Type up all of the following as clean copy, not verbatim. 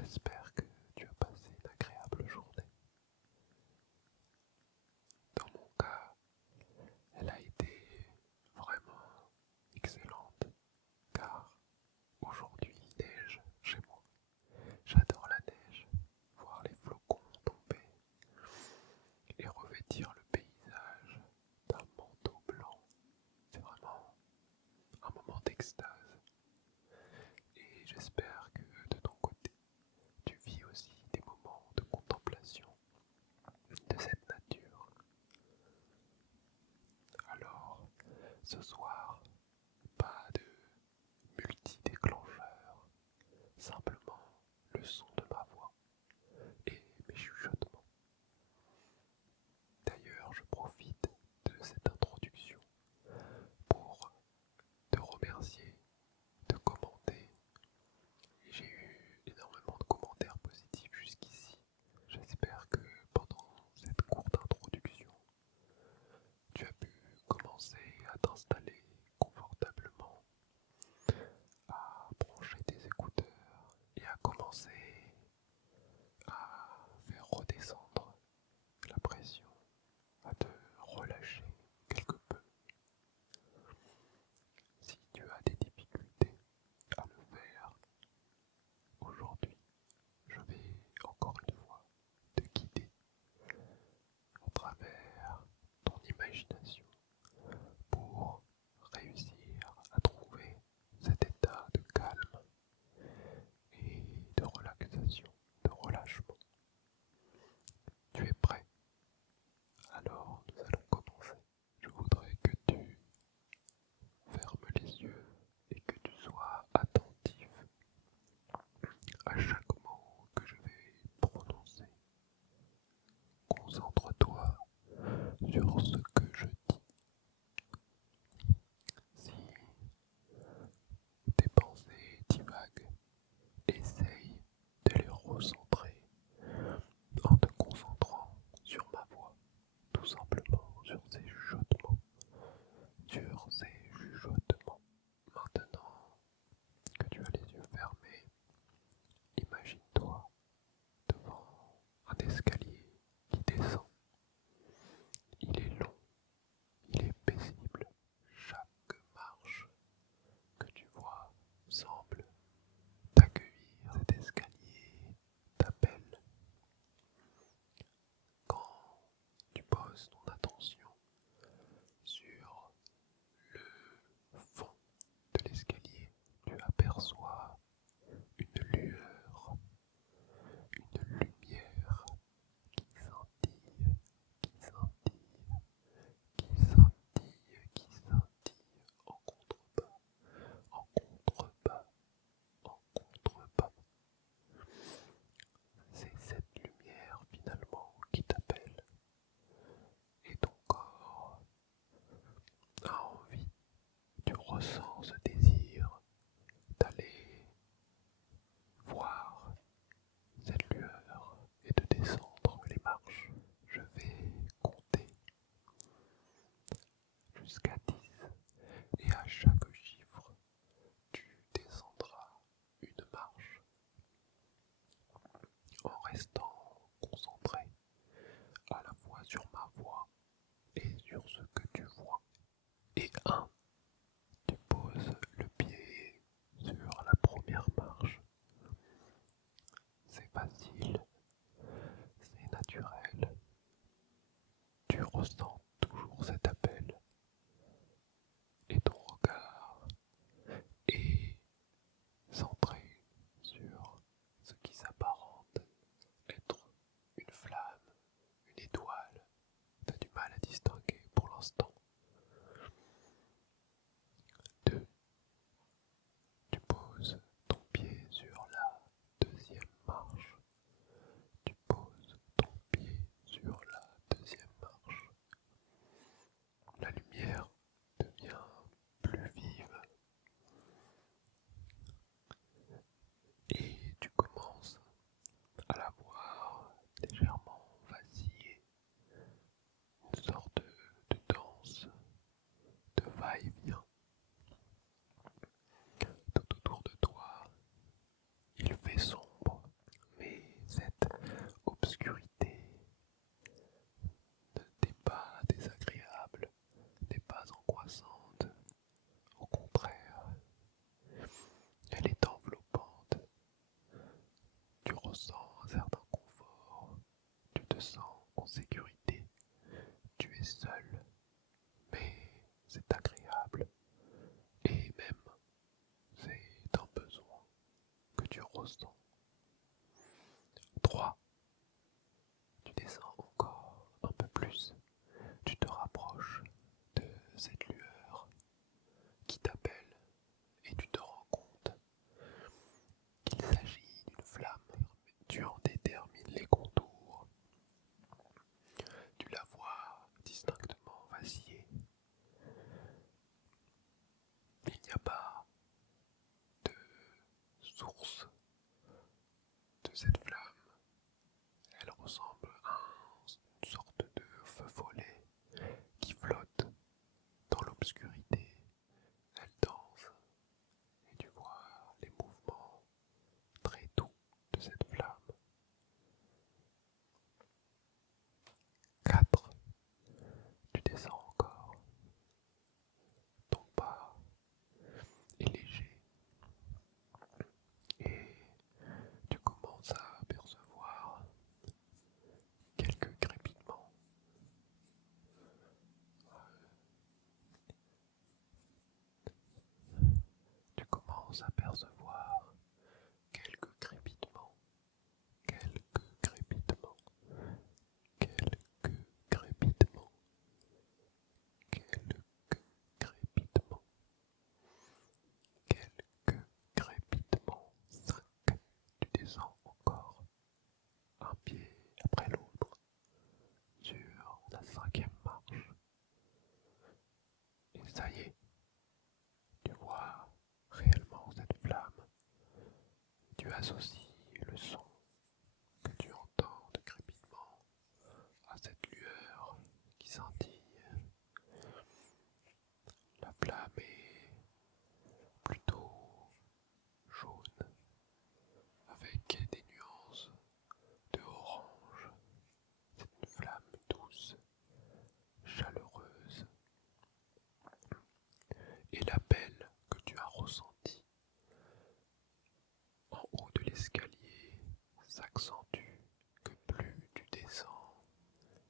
J'espère que tu as passé une agréable journée. Dans mon cas, elle a été vraiment excellente car aujourd'hui il neige chez moi. J'adore la neige, voir les flocons tomber et revêtir le paysage d'un manteau blanc. C'est vraiment un moment d'extase et j'espère que de ton côté, tu vis aussi des moments de contemplation de cette nature. Alors, ce soir, pas de multi-déclencheur, simplement le son de ma voix et mes chuchotements. D'ailleurs, je profite de cette introduction pour te remercier de commenter. J'ai eu énormément de commentaires positifs jusqu'ici. J'espère que pendant cette courte introduction, tu as pu commencer à t'installer confortablement, à brancher tes écouteurs et à commencer à faire redescendre la pression, à te relâcher quelque peu. Si tu as des difficultés à le faire, aujourd'hui, je vais encore une fois te guider à travers ton imagination pour réussir à trouver cet état de calme et de relaxation, de relâchement. Tu es prêt? Alors nous allons commencer. Je voudrais que tu fermes les yeux et que tu sois attentif à chaque mot que je vais prononcer. Concentre-toi sur ce que je dis. Si tes pensées divaguent, essaye de les recentrer en te concentrant sur ma voix, tout simplement sur ces chuchotements, Maintenant que tu as les yeux fermés, imagine-toi devant un escalier qui descend. Il est long, il est paisible. Chaque marche que tu vois semble t'accueillir. Cet escalier t'appelle. Quand tu poses ton attention sur le fond de l'escalier, tu aperçois une lueur, une lumière qui scintille, qui scintille, qui scintille, qui scintille en contrebas, en contrebas, en contrebas. C'est cette lumière finalement qui t'appelle et ton corps a envie, tu ressens ce désir d'aller voir cette lueur et de descendre les marches. Je vais compter jusqu'à 10 et à chaque chiffre, tu descendras une marche en restant concentré à la fois sur ma voix et sur ce que tu vois. Et 1, tu poses le pied sur la première marche. C'est facile, c'est naturel. Tu ressens toujours cet appel c'est agréable et même c'est un besoin que tu ressens. 3. Tu descends encore un peu plus, tu te rapproches de cette lueur qui t'appelle et tu te rends compte qu'il s'agit d'une flamme. Tu en détermines les contours, tu la vois distinctement vaciller. Il n'y a pas de source de cette flamme. Elle ressemble à une sorte de feu follet qui flotte dans l'obscurité. Elle danse et tu vois les mouvements très doux de cette flamme. 4. Tu descends encore. Ton pas est léger et tu commences à apercevoir quelques crépitements. Tu commences à percevoir quelques crépitements, quelques crépitements, quelques crépitements, quelques crépitements, quelques crépitements. 5. Tu descends encore, un pied après l'autre, sur la 5e marche. Et ça y est, tu vois réellement cette flamme. Tu associes le son que tu entends de crépitement à cette lueur qui scintille. La flamme est plutôt jaune avec des nuances de orange. C'est une flamme douce, chaleureuse. Et l'appel que tu as ressenti en haut de l'escalier s'accentue que plus tu descends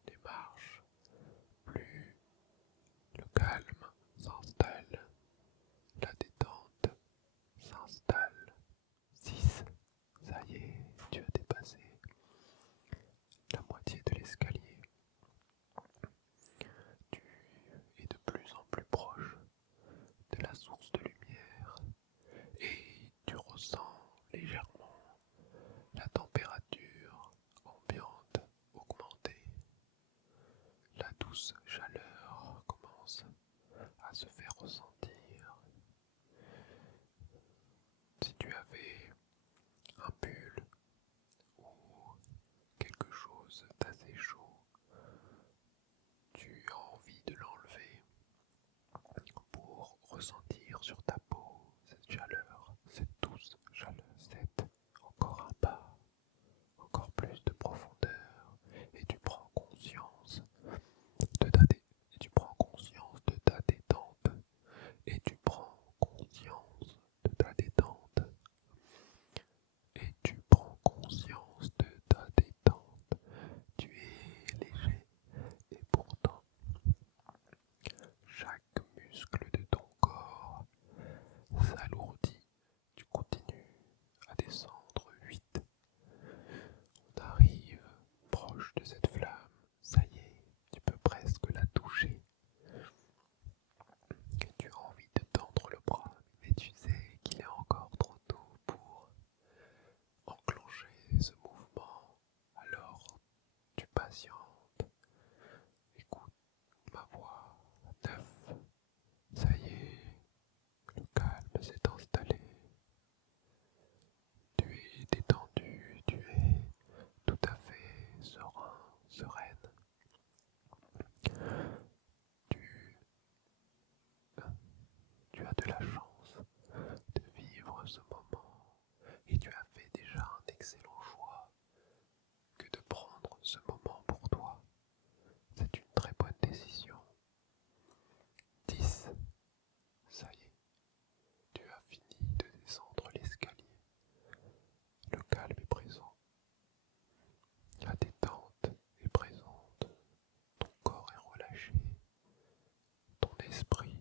les marches, plus le calme s'installe, la détente s'installe. 6. Ça y est, tu as dépassé la moitié de l'escalier. Tu es de plus en plus proche de la source de lumière et tu ressens légèrement la température ambiante augmenter. La douce chaleur commence à se faire ressentir. Si tu avais un pull ou quelque chose d'assez chaud, tu as envie de l'enlever pour ressentir sur ta peau cette chaleur, cette douce chaleur. 7. Encore un pas, encore plus de profondeur, et tu prends conscience et tu prends conscience de ta détente, et tu prends conscience de ta détente, et tu prends conscience de ta détente. Tu es léger et pourtant chaque muscle de ton corps s'alourdit. Tu continues à descendre. 8. On arrive proche de cette flamme. Ça y est, tu peux presque la toucher. Et tu as envie de tendre le bras, mais tu sais qu'il est encore trop tôt pour enclencher ce mouvement. Alors tu patientes. Écoute ma voix. 9. Ça y est, le calme s'est installé. Tu es détendu, tu es tout à fait serein, sereine. Tu as de la chance de vivre ce moment et tu as fait déjà un excellent choix que de prendre ce moment pour toi. C'est une très bonne décision. 10. Ça y est, tu as fini de descendre l'escalier. Le calme est présent. La détente est présente. Ton corps est relâché. Ton esprit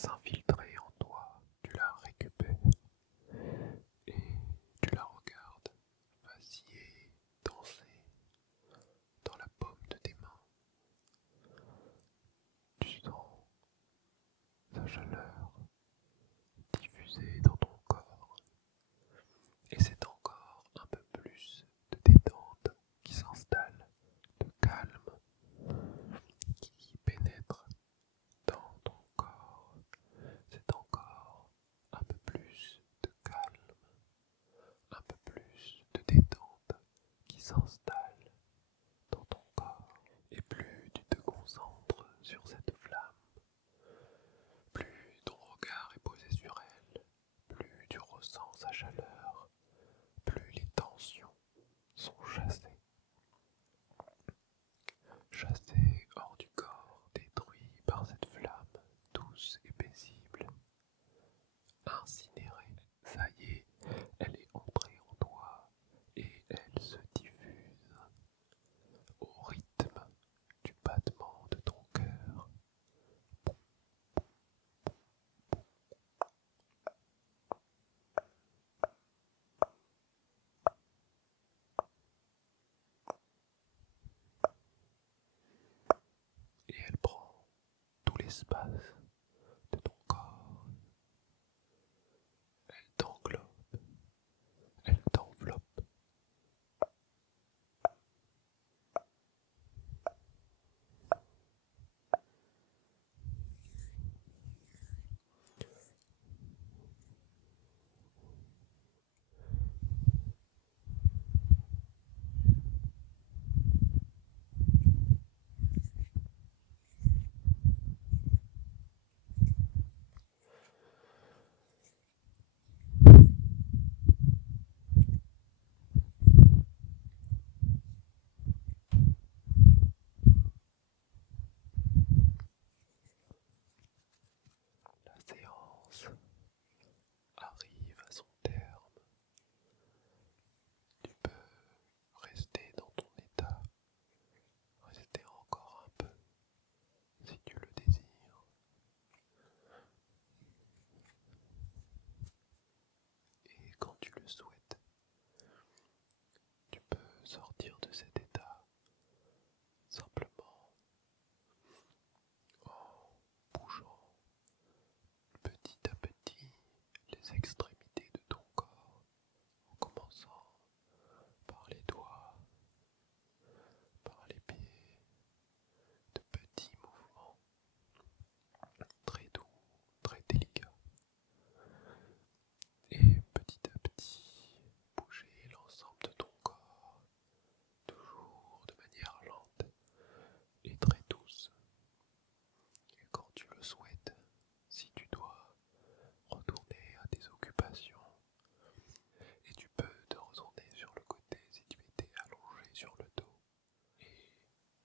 s'infiltrer en toi, tu la récupères et tu la regardes vaciller, danser dans la paume de tes mains. Tu sens sa chaleur diffusée dans ton corps et c'est encore un peu plus de détente qui s'installe, de calme qui pénètre dans ton corps. C'est encore un peu plus de calme, un peu plus de détente qui s'installe dans ton corps. Et plus tu te concentres sur cette flamme, plus ton regard est posé sur elle, plus tu ressens sa chaleur, plus les tensions sont chassées. Chassées hors du corps, détruits par cette flamme douce et paisible. Incinérée, ça y est, elle est entrée en toi et elle se diffuse au rythme du battement de ton cœur. Et elle prend tout l'espace de ton corps. Elle t'englobe, elle t'enveloppe. La séance arrive à son terme. Tu peux rester dans ton état, rester encore un peu si tu le désires. Et quand tu le souhaites, tu peux sortir de cet état simplement en bougeant petit à petit les extrémités de ton corps, en commençant par les doigts, par les pieds, de petits mouvements très doux, très délicats. Et petit à petit, bouger l'ensemble de ton corps, toujours de manière lente et très douce. Et quand tu le souhaites, si tu dois retourner à tes occupations, et tu peux te retourner sur le côté si tu étais allongé sur le dos, et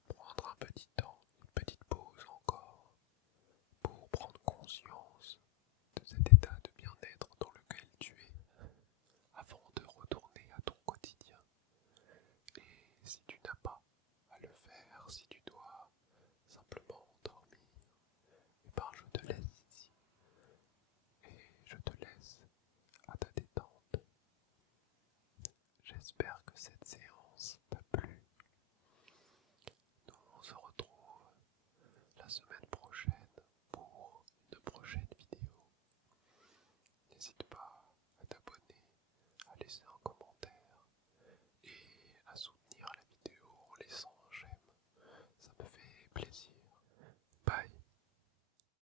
prendre un petit temps, une petite pause encore, pour prendre conscience de cet état de bien-être dans lequel tu es, avant de retourner à ton quotidien. Et si tu n'as pas à le faire, si tu dois simplement dormir, et ben je te laisse ici, et je te laisse à ta détente. J'espère que cette séance